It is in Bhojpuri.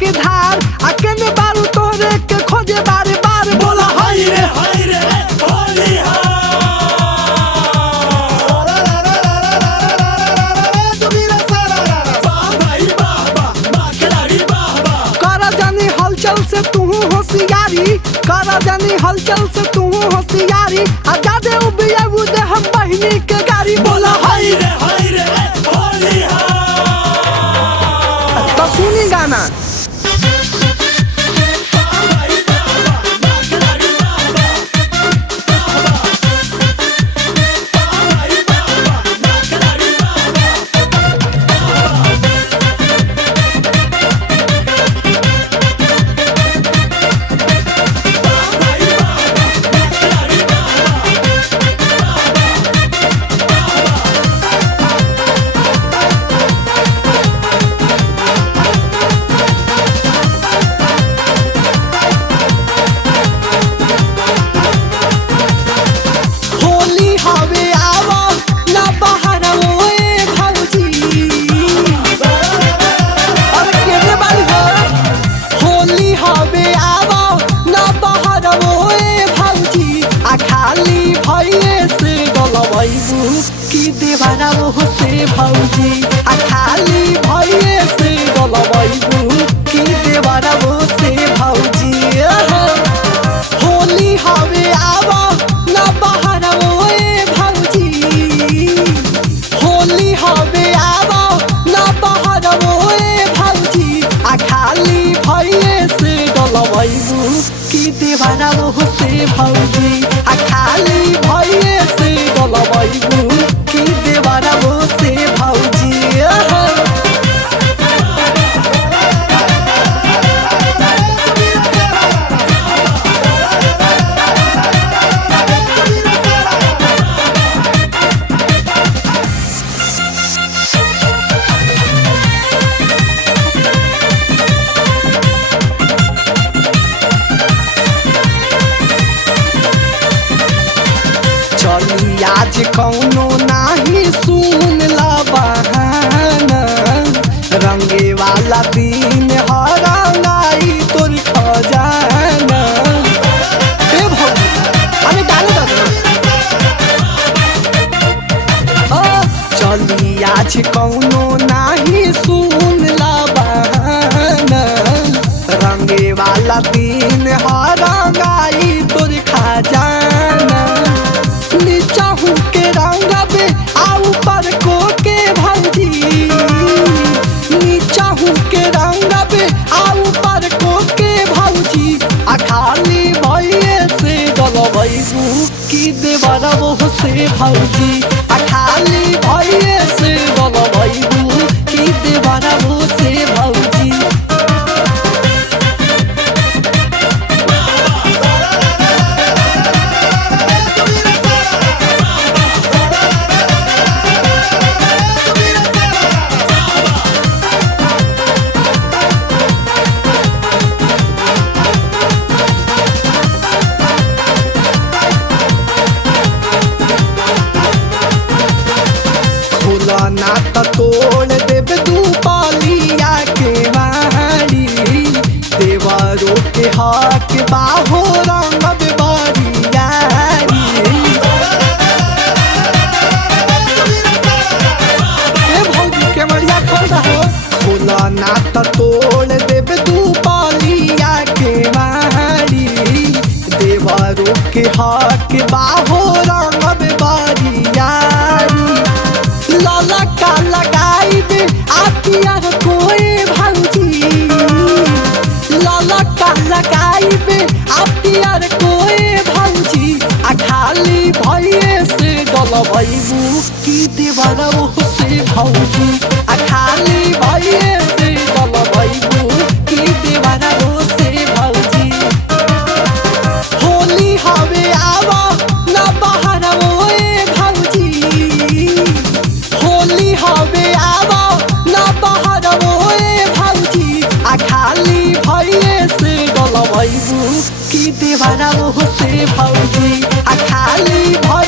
के धार अकेले बारू तोरे के खोजे बारे बार बोला हाय रे होली करा जानी हलचल से तू होशियारी करा जानी हलचल से तू होशियारी आजा दे उबिया दे हम बहिनी के गाड़ी बोला हाय रे होली तो सुनी गाना की देवाना वो से भौजी आ खाली भइए से गलबैबू की देवाना वो से भौजी होली हवे आवा ना बहाना ओए भौजी होली हवे आवा ना बहाना ओए भौजी आ खाली भइए से गलबैबू की देवाना वो से भौजी आ खाली भइए से गलबैबू की देवाना वो से भौजी चली आज कौनो नाही सुन ला बहाना रंगे वाला दिन हरंगाई तोर खजाना ए भौजी अरे डालो चली आज कौनो नाही सुन ला बहाना रंगे वाला दिन हरंगाई तोर खजाना चाहू के रंगबे आऊ पर को के भौजी चाहू के रंगबे आऊ पर को के भौजी आ खाली भइए से गलबैबू की देवाना वो से भौजी आ खाली भइए से गलबैबू की देवाना वो से भौजी ना तो तोड़ देव तू पालिया के मारी देवरों के हाथ बाहो रंग बारियारी भौजी के मरिया खोल हो खोला ना तो तोड़ देव तू पालिया के मारी देवरों के हाथ बाहो रंग बारियारी लाला का लगाई बे आतिया कोई भौजी लाला का लगाई बे आतिया कोई भौजी आ खाली भइए से गलबैबू की देवाना वो से भौजी आ खाली भइए से गलबैबू की देवाना वो से भौजी होली हवे आवा ना बहाना ओए भौजी होली हवे आवा ना बहाना ओए भौजी कि देवारा वो से भौजी आ खाली भइल